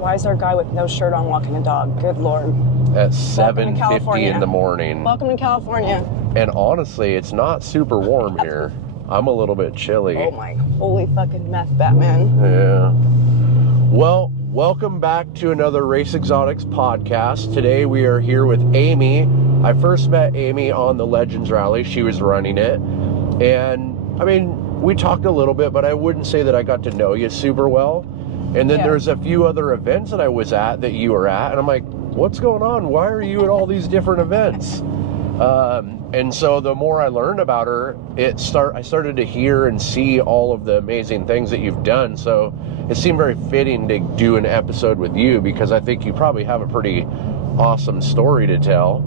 Why is there a guy with no shirt on walking a dog? Good Lord. At 7:50 in the morning. Welcome to California. And honestly, it's not super warm here. I'm a little bit chilly. Oh my holy fucking meth, Batman. Yeah. Well, welcome back to another Racexotics podcast. Today we are here with Aimee. I first met Aimee on the Legends Rally. She was running it. And, I mean, we talked a little bit, but I wouldn't say that I got to know you super well. And then there's a few other events that I was at that you were at. And I'm like, what's going on? Why are you at all these different events? And so the more I learned about her, I started to hear and see all of the amazing things that you've done. So it seemed very fitting to do an episode with you because I think you probably have a pretty awesome story to tell.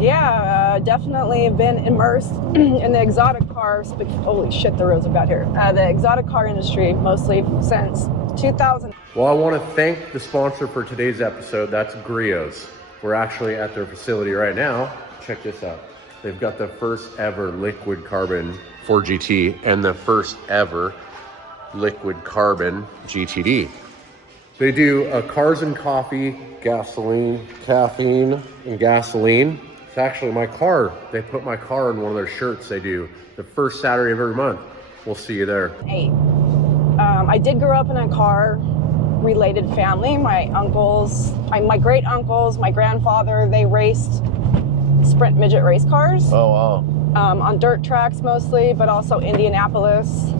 Yeah, definitely been immersed in the exotic cars. Holy shit, the roads are bad here. The exotic car industry mostly since 2000. Well, I want to thank the sponsor for today's episode. That's Griot's. We're actually at their facility right now. Check this out. They've got the first ever liquid carbon 4GT and the first ever liquid carbon GTD. They do cars and coffee, gasoline, caffeine, and gasoline. It's actually my car. They put my car in one of their shirts they do the first Saturday of every month. We'll see you there. Hey, I did grow up in a car-related family. My uncles, my great uncles, my grandfather, they raced sprint midget race cars. Oh, wow. On dirt tracks mostly, but also Indianapolis.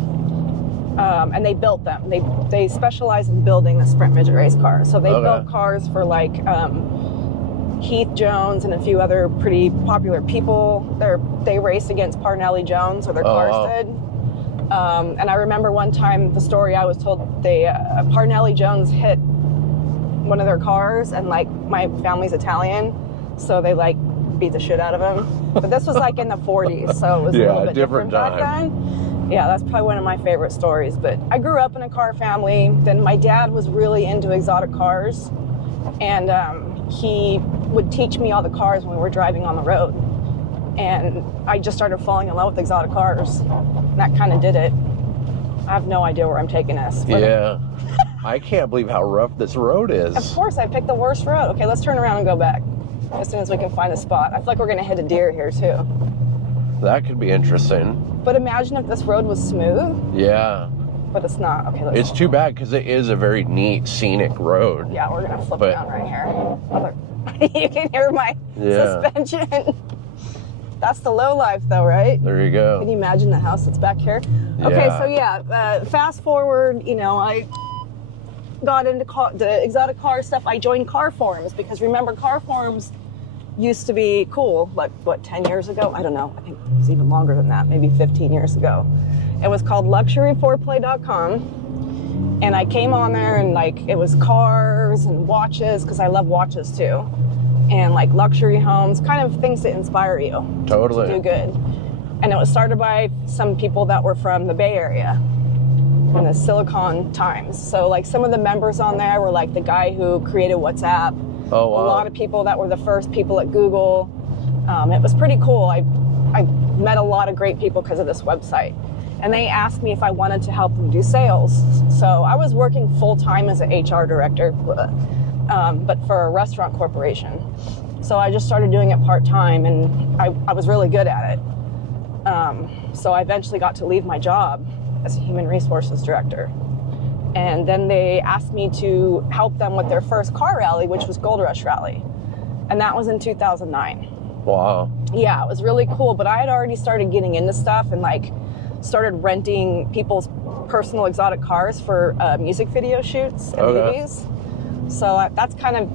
And they built them. They specialize in building the sprint midget race cars. So they built cars for like Heath Jones and a few other pretty popular people. They raced against Parnelli Jones, or their cars did. And I remember one time the story I was told, Parnelli Jones hit one of their cars, and like my family's Italian, so they like beat the shit out of him. But this was like in the 40s, so it was a little bit different back then. Yeah, that's probably one of my favorite stories. But I grew up in a car family. Then my dad was really into exotic cars, and he would teach me all the cars when we were driving on the road. And I just started falling in love with exotic cars. And that kind of did it. I have no idea where I'm taking this. Yeah. I can't believe how rough this road is. Of course, I picked the worst road. Okay, let's turn around and go back as soon as we can find a spot. I feel like we're going to hit a deer here, too. That could be interesting. But imagine if this road was smooth. Yeah. But it's not. Okay, it's too bad because it is a very neat, scenic road. Yeah, we're going to flip down right here. You can hear my suspension. That's the low life, though, right? There you go. Can you imagine the house that's back here? Yeah. Okay, so fast forward, I got into the exotic car stuff. I joined car forums because remember, car forums used to be cool, like, 10 years ago? I don't know. I think it was even longer than that, maybe 15 years ago. It was called luxuryforeplay.com. And I came on there and, like, it was cars and watches, because I love watches, too. And, like, luxury homes, kind of things that inspire you to do good. And it was started by some people that were from the Bay Area in the Silicon times. So, like, some of the members on there were, like, the guy who created WhatsApp. Oh, wow. A lot of people that were the first people at Google. It was pretty cool. I met a lot of great people because of this website. And they asked me if I wanted to help them do sales. So I was working full-time as an HR director, but for a restaurant corporation. So I just started doing it part-time, and I was really good at it. So I eventually got to leave my job as a human resources director. And then they asked me to help them with their first car rally, which was Gold Rush Rally. And that was in 2009. Wow. Yeah, it was really cool. But I had already started getting into stuff and like started renting people's personal exotic cars for music video shoots and movies. So that's kind of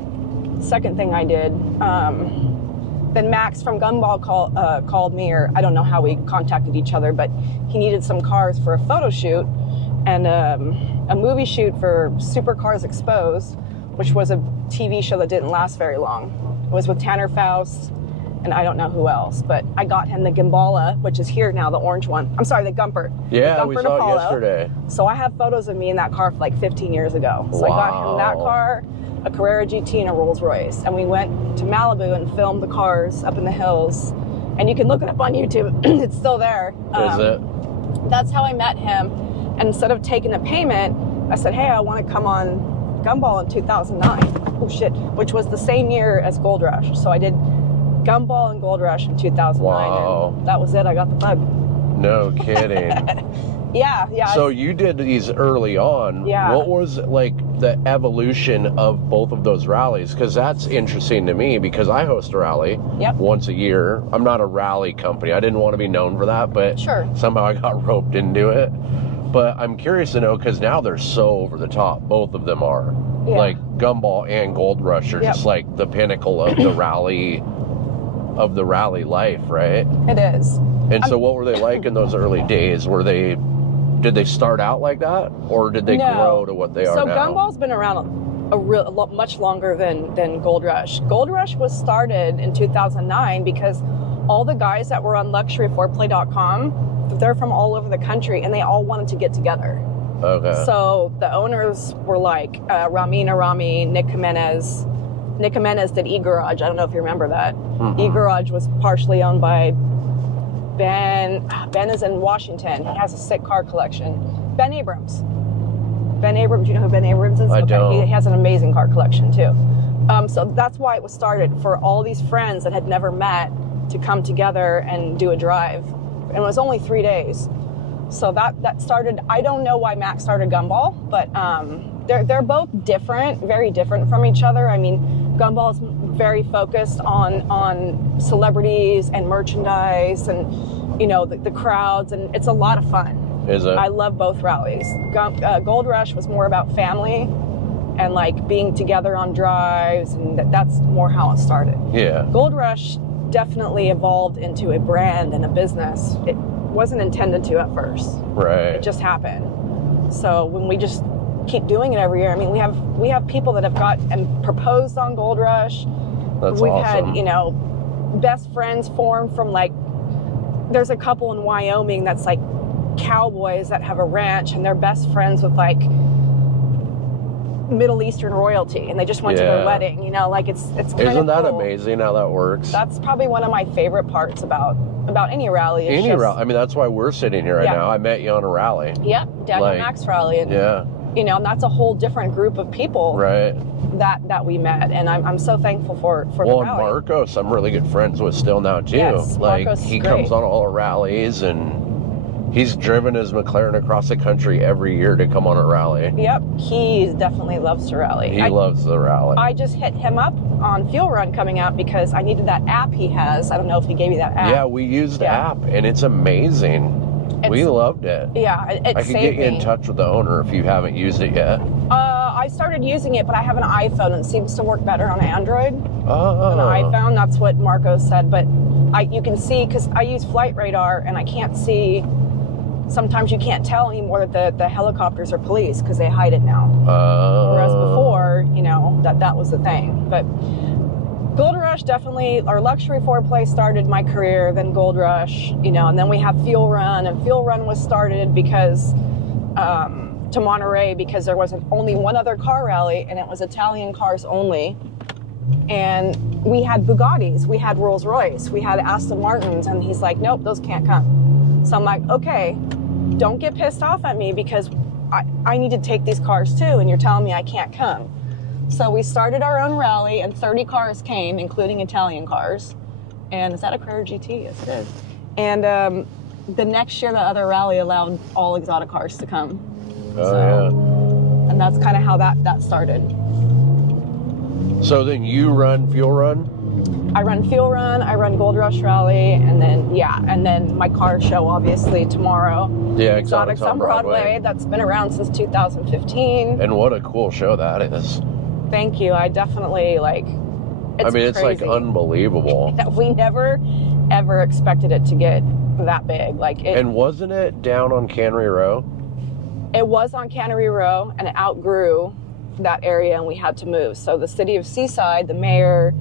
the second thing I did. Then Max from Gumball called me, or I don't know how we contacted each other, but he needed some cars for a photo shoot and a movie shoot for Supercars Exposed, which was a TV show that didn't last very long. It was with Tanner Faust and I don't know who else, but I got him the Gimbala, which is here now, the orange one. I'm sorry, the Gumpert. Yeah, the Gumpert we saw Apollo. it yesterday. So I have photos of me in that car for like 15 years ago. So I got him that car, a Carrera GT, and a Rolls Royce. And we went to Malibu and filmed the cars up in the hills. And you can look it up on YouTube. It's still there. Is it? That's how I met him. And instead of taking a payment, I said, hey, I want to come on Gumball in 2009. Oh shit, which was the same year as Gold Rush. So I did Gumball and Gold Rush in 2009. Wow. And that was it. I got the bug. No kidding. Yeah. So you did these early on. Yeah. What was like the evolution of both of those rallies? Because that's interesting to me because I host a rally once a year. I'm not a rally company. I didn't want to be known for that, but somehow I got roped into it. But I'm curious to know because now they're so over the top. Both of them are. Yeah. Like Gumball and Gold Rush are just like the pinnacle of the rally life, right? It is. And so what were they like in those early days? Did they start out like that, or did they grow to what they are now? So Gumball's been around much longer than Gold Rush. Gold Rush was started in 2009 because all the guys that were on luxury4play.com, they're from all over the country, and they all wanted to get together. Okay. So the owners were like Ramin Arami, Nick Jimenez. Nick Jimenez did E-Garage. I don't know if you remember that. Mm-hmm. E-Garage was partially owned by Ben is in Washington. He has a sick car collection. Ben Abrams. You know who Ben Abrams is? I don't. He has an amazing car collection too. So that's why it was started, for all these friends that had never met to come together and do a drive. And it was only 3 days. So that started. I don't know why Max started Gumball, but they're both different, very different from each other. I mean, Gumball is very focused on celebrities and merchandise and, you know, the crowds, and it's a lot of fun. Is it? I love both rallies. Gold Rush was more about family and like being together on drives, and that's more how it started. Yeah. Gold Rush definitely evolved into a brand and a business. It wasn't intended to at first. Right. It just happened. So when we just keep doing it every year, I mean, we have people that have got and proposed on Gold Rush. We've awesome. had, you know, best friends formed from, like, there's a couple in Wyoming that's like cowboys that have a ranch, and they're best friends with like Middle Eastern royalty, and they just went to their wedding, you know, like it's kind of cool. Isn't that amazing how that works? That's probably one of my favorite parts about any rally. I mean, that's why we're sitting here right now. I met you on a rally. Yeah, Daniel Max rally. And, you know, and that's a whole different group of people that we met, and I'm so thankful for the rally. Well, Marcos, I'm really good friends with still now too. Yes, like Marcos he is great. comes on all our rallies, and he's driven his McLaren across the country every year to come on a rally. Yep, he definitely loves to rally. He loves the rally. I just hit him up on Fuel Run coming out because I needed that app he has. I don't know if he gave you that app. Yeah, we used the app, and it's amazing. We loved it. Yeah, it I could get you in touch with the owner if you haven't used it yet. I started using it, but I have an iPhone, and it seems to work better on Android than iPhone. That's what Marco said. But you can see, because I use Flight Radar, and I can't see. Sometimes you can't tell anymore that the helicopters are police because they hide it now. Whereas before, you know, that was the thing. But Gold Rush definitely, our luxury foreplay started my career, then Gold Rush, you know, and then we have Fuel Run, and Fuel Run was started because to Monterey because there was only one other car rally, and it was Italian cars only. And we had Bugattis, we had Rolls Royce, we had Aston Martins, and he's like, nope, those can't come. So I'm like, okay, don't get pissed off at me because I need to take these cars too, and you're telling me I can't come. So we started our own rally, and 30 cars came, including Italian cars. And is that a Carrera GT? Yes, it is. And the next year, the other rally allowed all exotic cars to come. And that's kind of how that started. So then you run Fuel Run? I run Fuel Run, I run Gold Rush Rally, and then my car show, obviously, tomorrow. Yeah, Exotics on Broadway. That's been around since 2015. And what a cool show that is. Thank you. I definitely, like, it's it's crazy. like unbelievable. We never, ever expected it to get that big. And wasn't it down on Cannery Row? It was on Cannery Row, and it outgrew that area, and we had to move. So the city of Seaside, the mayor,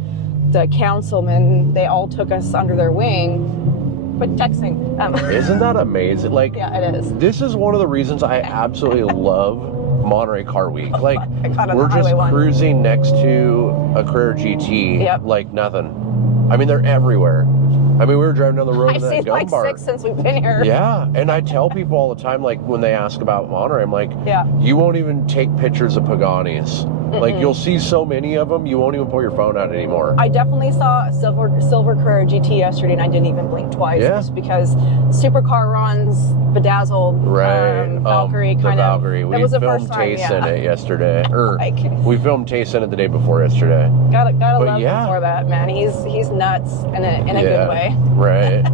the councilman, they all took us under their wing. Quit texting. Isn't that amazing? Like, yeah, it is. This is one of the reasons I absolutely love Monterey Car Week. Like, we're just cruising next to a Carrera GT like nothing. I mean, they're everywhere. I mean, we were driving down the road I've in that seen like Gumbar. 6 since we've been here. Yeah, and I tell people all the time, like when they ask about Monterey, I'm like, yeah, you won't even take pictures of Paganis. Like you'll see so many of them, you won't even pull your phone out anymore. I definitely saw a silver Carrera GT yesterday, and I didn't even blink twice, just because supercar runs, bedazzled, Valkyrie kind the of. Valkyrie. That was the filmed first time, Taste in it yesterday, or like, we filmed Taste in it the day before yesterday. Gotta love him for that, man. He's nuts in a good way. Right.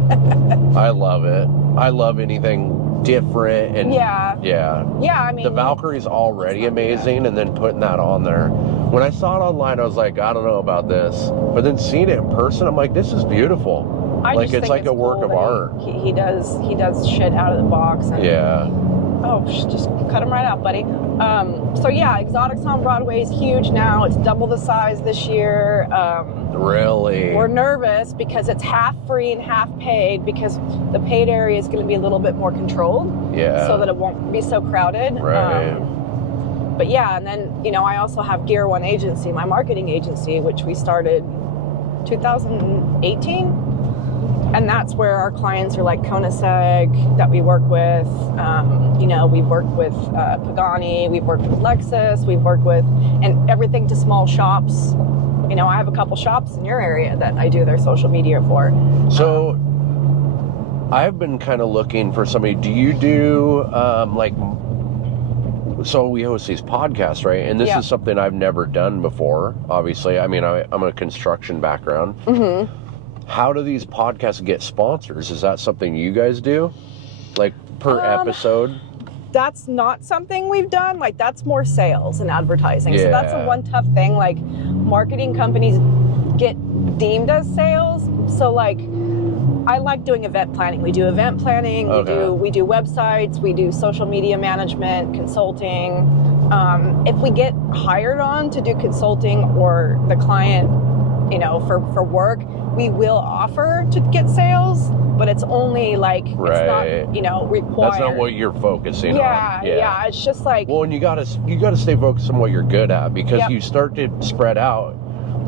I love it. I love anything different and yeah. I mean, the Valkyrie's already amazing, and then putting that on there. When I saw it online, I was like, I don't know about this, but then seeing it in person, I'm like, this is beautiful. Like it's like a work of art. He does shit out of the box. And, oh, just cut him right out, buddy. So yeah, Exotics on Broadway is huge now. It's double the size this year. Really? We're nervous because it's half free and half paid, because the paid area is going to be a little bit more controlled. Yeah. So that it won't be so crowded. Right. But yeah, and then, I also have Gear One Agency, my marketing agency, which we started 2018. And that's where our clients are like Koenigsegg that we work with. We've worked with Pagani, we've worked with Lexus, we've worked with, and everything to small shops. I have a couple shops in your area that I do their social media for. So I've been kind of looking for somebody. Do you do so we host these podcasts, right? And this is something I've never done before, obviously. I mean, I'm a construction background. Mm-hmm. How do these podcasts get sponsors? Is that something you guys do? Like per episode? That's not something we've done. Like, that's more sales and advertising. Yeah. So that's the one tough thing. Like, marketing companies get deemed as sales. So like, I like doing event planning. We do event planning, we do websites, we do social media management, consulting. If we get hired on to do consulting, or the client, for work, we will offer to get sales, but it's only like, it's not, required. That's not what you're focusing on. Yeah. It's just like, well, and you gotta stay focused on what you're good at, because you start to spread out,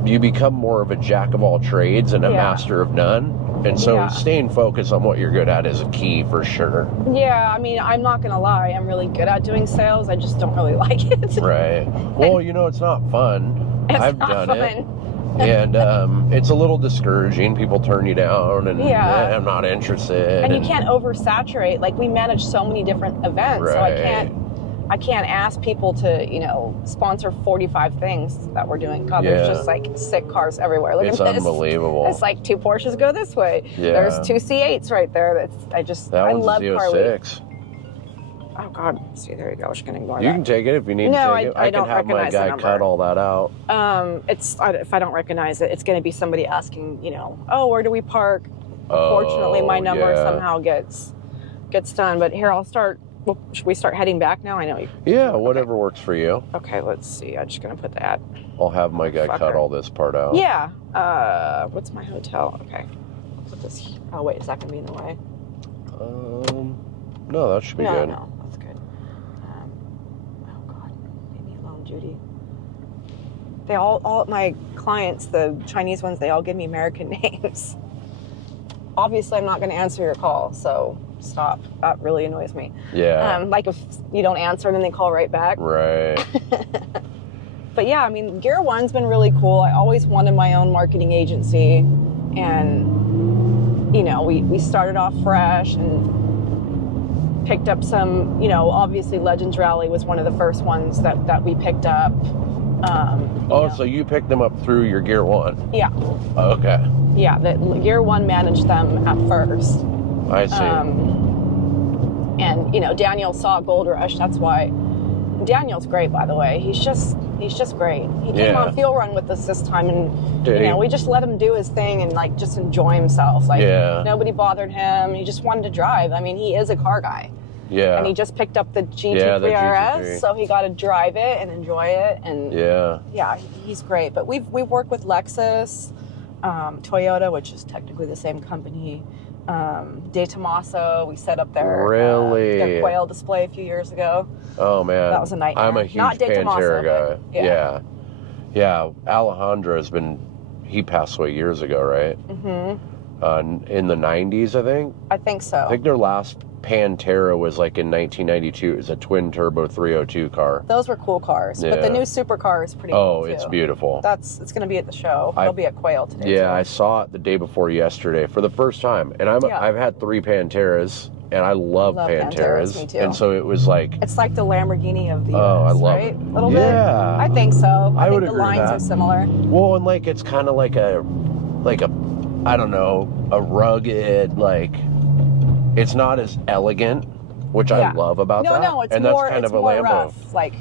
you become more of a jack of all trades and a master of none. And so staying focused on what you're good at is a key for sure. Yeah, I mean, I'm not going to lie. I'm really good at doing sales. I just don't really like it. Right. Well, it's not fun. I've done it. And it's a little discouraging. People turn you down, and I'm not interested. And you can't oversaturate. Like, we manage so many different events, so I can't ask people to, sponsor 45 things that we're doing. God, there's just like sick cars everywhere. Look at this. It's unbelievable. It's like 2 Porsches go this way. Yeah. There's 2 C8s right there. I love car week. Oh God, see, there you go. She's gonna ignore that. You can take it if you need to take it. I can have my guy cut all that out. If I don't recognize it, it's gonna be somebody asking, where do we park? Unfortunately, my number somehow gets done. But here, I'll start. Well, should we start heading back now? I know you. Yeah, whatever works for you. Okay, let's see. I'm just going to put that. I'll have my guy cut all this part out. Yeah. What's my hotel? Okay. I'll put this. Oh, wait. Is that going to be in the way? No, that should be good. No, that's good. Oh, God. Leave me alone, Judy. They all my clients, the Chinese ones, they all give me American names. Obviously, I'm not going to answer your call, so stop. That really annoys me. Yeah. Like if you don't answer and then they call right back. Right. But yeah, I mean, Gear One's been really cool. I always wanted my own marketing agency, and we started off fresh and picked up some. Obviously, Legends Rally was one of the first ones that we picked up. So you picked them up through your Gear One? Yeah. Okay. Yeah, Gear One managed them at first. I see. And Daniel saw Gold Rush. That's why. Daniel's great, by the way. He's just great. He came on Fuel Run with us this time, and we just let him do his thing and like just enjoy himself. Like nobody bothered him. He just wanted to drive. I mean, he is a car guy. Yeah. And he just picked up the GT3 RS, so he got to drive it and enjoy it. And he's great. But we've worked with Lexus, Toyota, which is technically the same company. De Tomaso, we set up their quail display a few years ago. Oh man, that was a nightmare. I'm a huge Pantera guy. Yeah. Alejandro he passed away years ago, right? Mm-hmm. in the 90s, I think. I think so. I think their last Pantera was like in 1992. It was a twin turbo 302 car. Those were cool cars. Yeah. But the new supercar is pretty cool too. It's beautiful. It's going to be at the show. It'll be at Quail today. Yeah, too. I saw it the day before yesterday for the first time. And I've had 3 Panteras, and I love Panteras. Me too. And so it was like... It's like the Lamborghini of the US, I love right? it. A little bit? I think so. I think the lines are similar. Well, and like it's kind of like a, I don't know, a rugged, like, it's not as elegant, which I love about that. No, it's and more, that's kind it's of a more Lambo. rough. Like,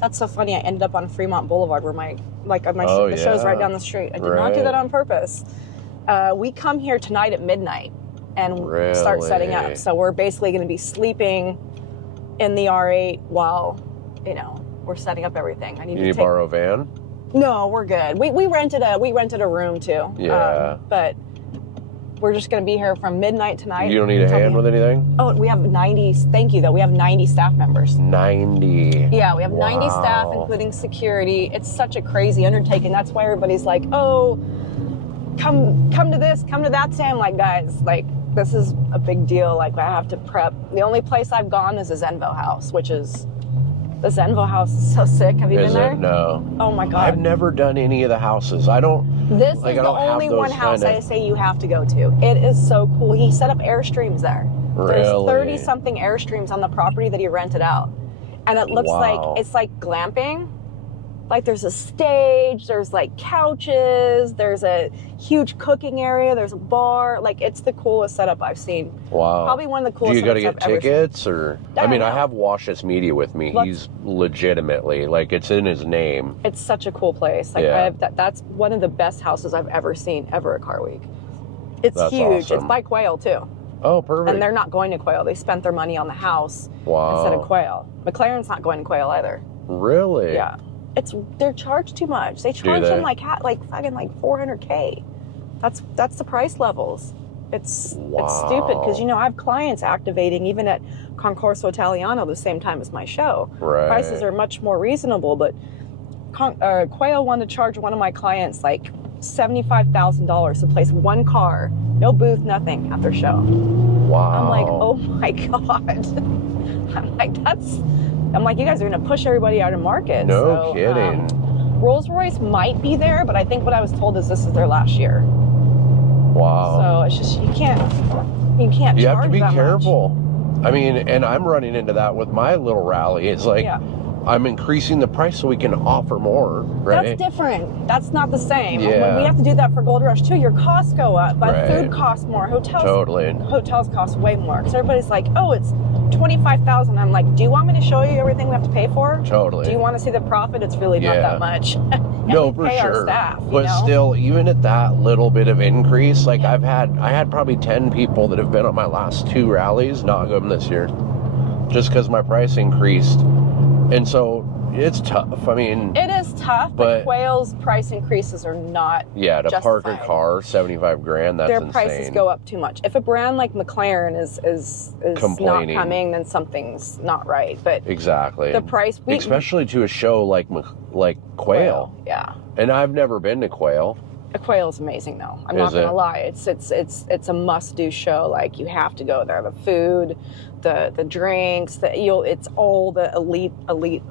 that's so funny. I ended up on Fremont Boulevard where the show's right down the street. I did not do that on purpose. We come here tonight at midnight and start setting up. So we're basically going to be sleeping in the R8 while, we're setting up everything. You need to borrow a van? No, we're good. We rented a room too. Yeah. But we're just going to be here from midnight tonight. You don't need a hand with anything? Oh, we have 90. Thank you, though. We have 90 staff members. 90. Yeah, we have 90 staff, including security. It's such a crazy undertaking. That's why everybody's like, "Oh, come to this, come to that." I'm like, guys, like, this is a big deal. Like, I have to prep. The only place I've gone is the Zenvo house, which is... The Zenvo house is so sick. Have you been there? No. Oh my God. I've never done any of the houses. This is the only one house I say you have to go to. It is so cool. He set up Airstreams there. Really? There's 30-something Airstreams on the property that he rented out. And it looks like, it's like glamping. Like there's a stage, there's like couches, there's a huge cooking area, there's a bar. Like it's the coolest setup I've seen. Wow. Probably one of the coolest setups I've ever seen. Do you got to get tickets or? I mean, no. I have Wash's Media with me. He's legitimately, like, it's in his name. It's such a cool place. Like that's one of the best houses I've ever seen at Car Week. That's huge. Awesome. It's by Quail too. Oh, perfect. And they're not going to Quail. They spent their money on the house instead of Quail. McLaren's not going to Quail either. Really? Yeah. They're charged too much. They charge them like $400K. That's the price levels. It's stupid because I have clients activating even at Concorso Italiano the same time as my show. Right. Prices are much more reasonable, but Quail wanted to charge one of my clients like $75,000 to place one car, no booth, nothing at their show. Wow. I'm like, oh my God. I'm like, you guys are going to push everybody out of market. No kidding. Rolls-Royce might be there, but I think what I was told is this is their last year. Wow. So it's just, you can't You charge have to be that careful. much. I mean, and I'm running into that with my little rally. It's like, I'm increasing the price so we can offer more, right? That's different. That's not the same. Yeah. We have to do that for Gold Rush too. Your costs go up, but food costs more. Hotels cost way more. Because everybody's like, oh, it's $25,000. I'm like, do you want me to show you everything we have to pay for? Totally. Do you want to see the profit? It's really not that much. No, for pay sure. Our staff, but still, even at that little bit of increase, like I had probably 10 people that have been on my last 2 rallies not going this year, just because my price increased. And so it's tough. I mean, it is tough, but Quail's price increases are not to justified. park a car $75,000. That's their insane. prices go up too much. If a brand like McLaren is not coming, then something's not right. But exactly the price, especially to a show like Quail. Yeah. And I've never been to Quail. Quail's amazing though. I'm not gonna lie. It's a must-do show. Like you have to go there. The food, the drinks, it's all the elite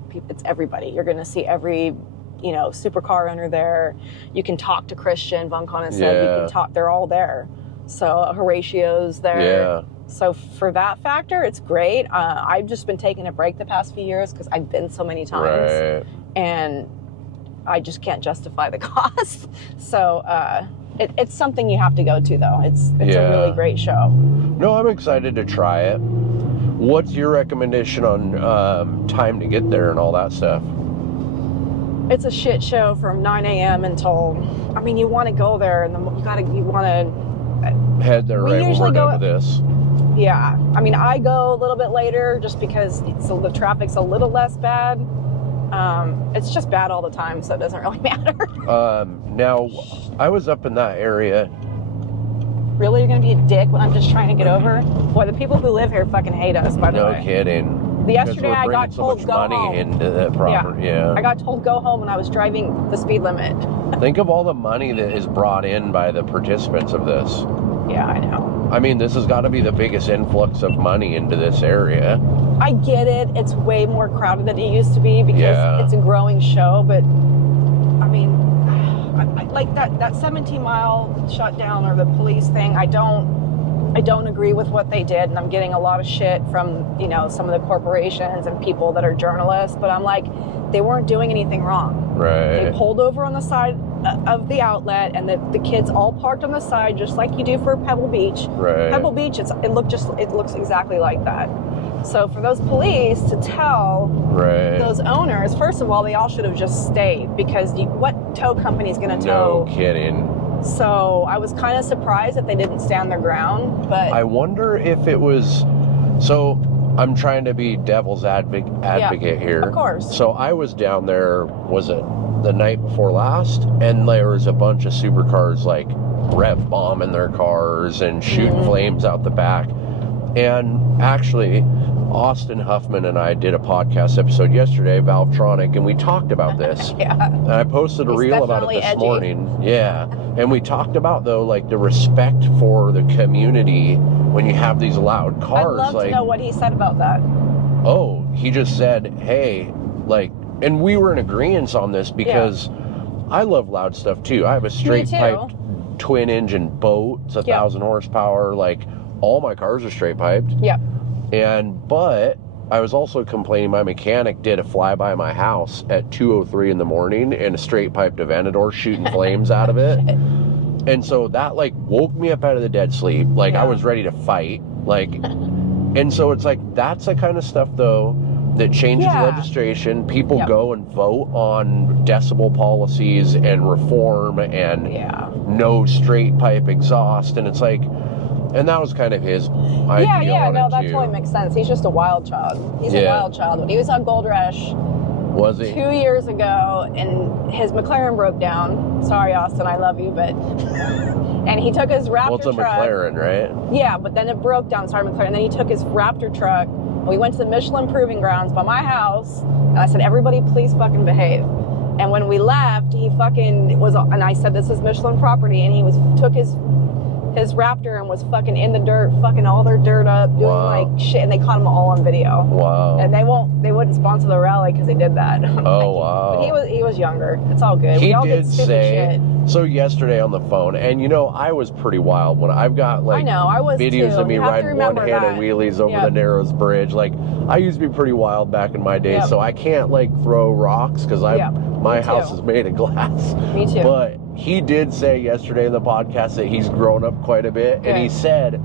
people. It's everybody. You're gonna see every supercar owner there. You can talk to Christian Von Koenigsegg. You can talk. They're all there. So Horatio's there. Yeah. So for that factor, it's great. I've just been taking a break the past few years because I've been so many times, and I just can't justify the cost. So it's something you have to go to, though. It's a really great show. No, I'm excited to try it. What's your recommendation on time to get there and all that stuff? It's a shit show from 9 a.m. until, I mean, you want to go there and you want to head there right when we're done with this. Yeah. I mean, I go a little bit later just because the traffic's a little less bad. It's just bad all the time, so it doesn't really matter. Now, I was up in that area. Really? You're going to be a dick when I'm just trying to get over? Boy, the people who live here fucking hate us, by the way. No kidding. Yesterday I got told so go much money home. Into that property. Yeah. I got told go home when I was driving the speed limit. Think of all the money that is brought in by the participants of this. Yeah, I know. I mean, this has got to be the biggest influx of money into this area. I get it. It's way more crowded than it used to be because it's a growing show. But I mean, like that 17-mile shutdown or the police thing. I don't agree with what they did, and I'm getting a lot of shit from, you know, some of the corporations and people that are journalists. But I'm like, they weren't doing anything wrong. Right. They pulled over on the side of the outlet, and the kids all parked on the side, just like you do for Pebble Beach. Right. Pebble Beach, it looks exactly like that. So for those police to tell those owners, first of all, they all should have just stayed, because what tow company is going to tow? No kidding. So I was kind of surprised that they didn't stand their ground, but I wonder if it was. So I'm trying to be devil's advocate here. Of course. So I was down there. Was it the night before last? And there was a bunch of supercars like rev bombing their cars and shooting flames out the back. And actually, Austin Huffman and I did a podcast episode yesterday, Valvetronic, and we talked about this. And I posted a reel about it this morning. Yeah. And we talked about, though, like the respect for the community when you have these loud cars. I'd love to know what he said about that. Oh, he just said, hey, like, and we were in agreement on this because I love loud stuff too. I have a straight piped twin engine boat. It's 1,000 horsepower. Like, all my cars are straight piped. But I was also complaining my mechanic did a flyby my house at 2:03 in the morning in a straight piped Aventador shooting flames out of it. And so that like woke me up out of the dead sleep. Like I was ready to fight. Like, and so it's like, that's the kind of stuff though that changes legislation. People go and vote on decibel policies and reform and no straight pipe exhaust. And it's like, and that was kind of his idea that totally makes sense. He's just a wild child. He's a wild child. When he was on Gold Rush, was he? 2 years ago, and his McLaren broke down. Sorry, Austin, I love you, but and he took his Raptor truck. Well, it's a McLaren, right? Yeah, but then it broke down. Sorry, McLaren. And then he took his Raptor truck. And we went to the Michelin Proving Grounds by my house, and I said, "Everybody, please fucking behave." And when we left, he fucking was, and I said, "This is Michelin property," and he took his Raptor and was fucking in the dirt, fucking all their dirt up, doing like shit, and they caught them all on video. Wow. And they wouldn't sponsor the rally because they did that. Wow. But he was younger. It's all good. He we all did did stupid say, shit. so yesterday on the phone, and you know, I was pretty wild when I've got like I was videos too. of me riding one-handed wheelies over the Narrows Bridge. Like, I used to be pretty wild back in my day, so I can't like throw rocks because my house is made of glass. Me too. But he did say yesterday in the podcast that he's grown up quite a bit, and he said,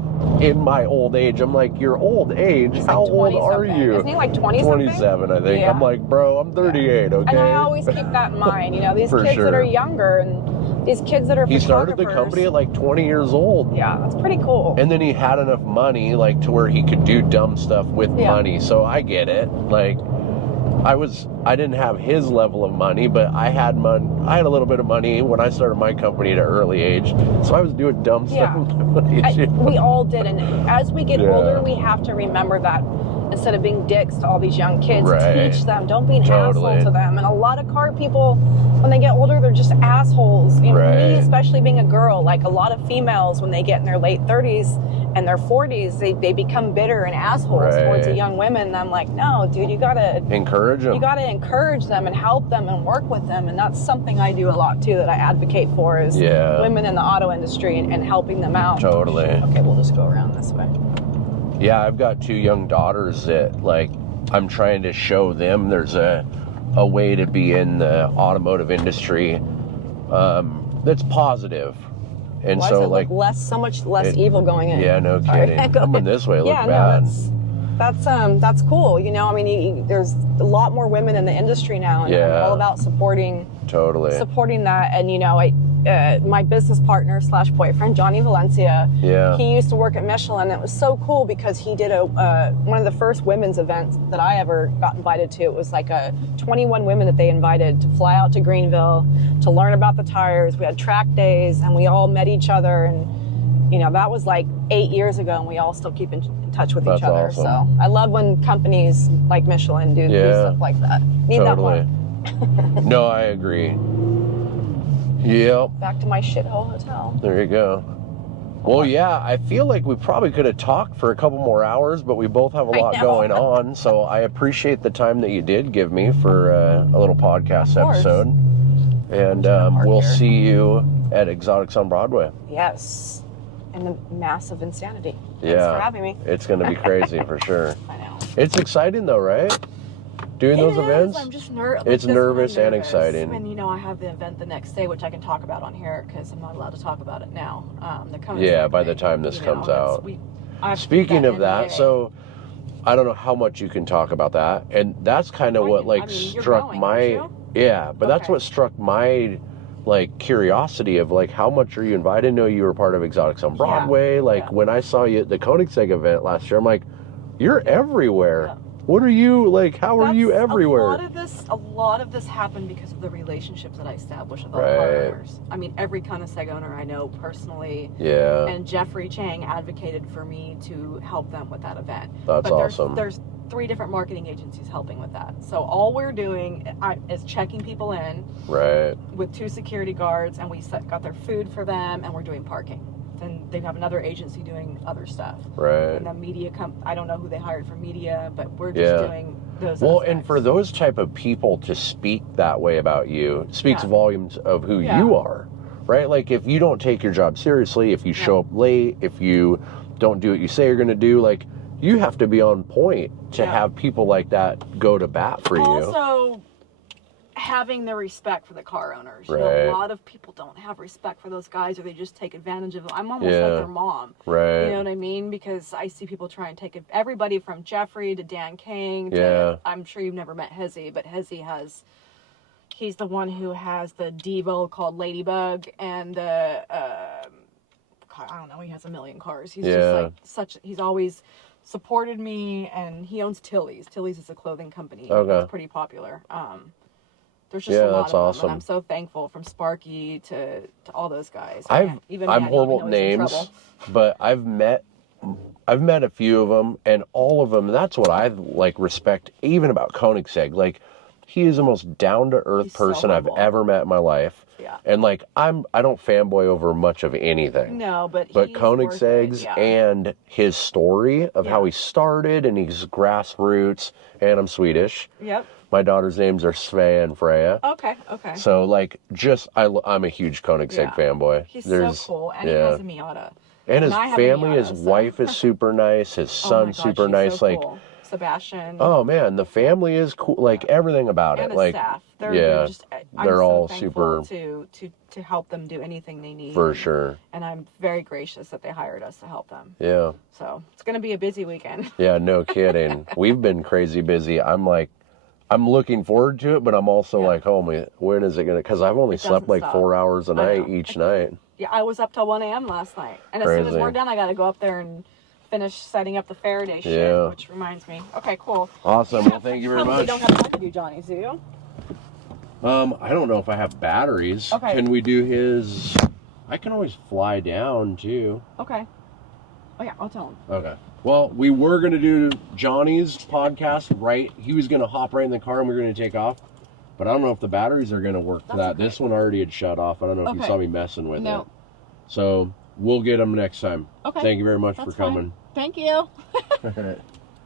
in my old age, I'm like, your old age? How old are you? Isn't he like 20-something? 27, I think. I'm like, bro, I'm 38, okay? And I always keep that in mind, you know, these kids that are younger and these kids that are He started the company at like 20 years old. Yeah, that's pretty cool. And then he had enough money, like, to where he could do dumb stuff with money, so I get it. Like, I didn't have his level of money, but I had a little bit of money when I started my company at an early age, so I was doing dumb stuff with my money. We all did, and as we get older, we have to remember that instead of being dicks to all these young kids, teach them. Don't be an asshole to them. And a lot of car people, when they get older, they're just assholes. And me, especially being a girl, like a lot of females, when they get in their late 30s and their 40s, they become bitter and assholes towards the young women. And I'm like, no, dude, you gotta encourage them. You gotta encourage them and help them and work with them. And that's something I do a lot too, that I advocate for, is women in the auto industry and helping them out. Totally. Okay, we'll just go around this way. Yeah, I've got 2 young daughters that, like, I'm trying to show them there's a way to be in the automotive industry that's positive. And so, like, so much less evil going in. Yeah, no kidding. Coming this way, look bad. That's cool. You know, I mean, there's a lot more women in the industry now, and I'm all about supporting that. And you know, my business partner / boyfriend, Johnny Valencia, he used to work at Michelin. It was so cool because he did one of the first women's events that I ever got invited to. It was like 21 women that they invited to fly out to Greenville to learn about the tires. We had track days, and we all met each other, and you know, that was like 8 years ago, and we all still keep in touch with each other. Awesome. So I love when companies like Michelin do stuff like that. Need that one. No, I agree. Yep. Back to my shithole hotel. There you go. Well, yeah, I feel like we probably could have talked for a couple more hours, but we both have a lot going on. So I appreciate the time that you did give me for a little podcast episode. And we'll see you at Exotics on Broadway. Yes. And the massive insanity. Yeah. Thanks for having me. It's going to be crazy for sure. I know. It's exciting though, right? Doing those events? I'm just nervous. It's nervous and exciting. And, you know, I have the event the next day, which I can talk about on here because I'm not allowed to talk about it now. By the time this comes out. Speaking of that, so I don't know how much you can talk about that. And that's kind of what struck my... Yeah, but that's what struck my curiosity of how much are you invited? I know you were part of Exotics on Broadway. When I saw you at the Koenigsegg event last year, I'm like, you're everywhere. Yeah. What are you how are you everywhere? A lot of this happened because of the relationships that I established with all the car owners. I mean, every Koenigsegg owner I know personally. Yeah. And Jeffrey Chang advocated for me to help them with that event. That's awesome. There's 3 different marketing agencies helping with that. So all we're doing is checking people in. Right. With 2 security guards, and we got their food for them, and we're doing parking. And they have another agency doing other stuff. Right. And the media I don't know who they hired for media, but we're just doing those aspects. And for those type of people to speak that way about you speaks volumes of who you are, right? If you don't take your job seriously, if you show up late, if you don't do what you say you're going to do, you have to be on point to have people like that go to bat for you. Also, having the respect for the car owners. Right. You know, a lot of people don't have respect for those guys, or they just take advantage of them. I'm almost like their mom. Right. You know what I mean? Because I see people try and take it. Everybody from Jeffrey to Dan King to, I'm sure you've never met Hezzy, but Hezzy he's the one who has the Devo called Ladybug, and the, I don't know, he has a million cars. He's just he's always supported me, and he owns Tilly's. Tilly's is a clothing company. Okay. It's pretty popular. There's just a lot of them, and I'm so thankful, from Sparky to all those guys. I'm horrible at names, but I've met a few of them, and all of them. That's what I respect even about Koenigsegg. He is the most down to earth person I've ever met in my life. Yeah. And I don't fanboy over much of anything. No, but Koenigsegg's and his story of how he started, and he's grassroots, and I'm Swedish. Yep. My daughter's names are Svea and Freya. Okay. So, I'm a huge Koenigsegg fanboy. He's so cool, and he has a Miata. And his family, his wife is super nice, his son's super nice. So cool. Sebastian. Oh, man, the family is cool, everything about it. And staff. They're all super... to help them do anything they need. For sure. And I'm very gracious that they hired us to help them. Yeah. So, it's going to be a busy weekend. Yeah, no kidding. We've been crazy busy. I'm looking forward to it, but I'm also oh, when is it going to... Because I've only slept 4 hours a night each night. Yeah, I was up till 1 a.m. last night. And as soon as we're done, I got to go up there and finish setting up the Faraday shit, which reminds me. Okay, cool. Awesome. Well, thank you very much. You don't have time to do Johnny's, do you? I don't know if I have batteries. Okay. Can we do his... I can always fly down, too. Okay. Oh, yeah, I'll tell him. Okay. Well, we were going to do Johnny's podcast, right? He was going to hop right in the car and we were going to take off. But I don't know if the batteries are going to work for that. Okay. This one already had shut off. I don't know if you saw me messing with it. So we'll get them next time. Okay. Thank you very much for coming. Fine. Thank you.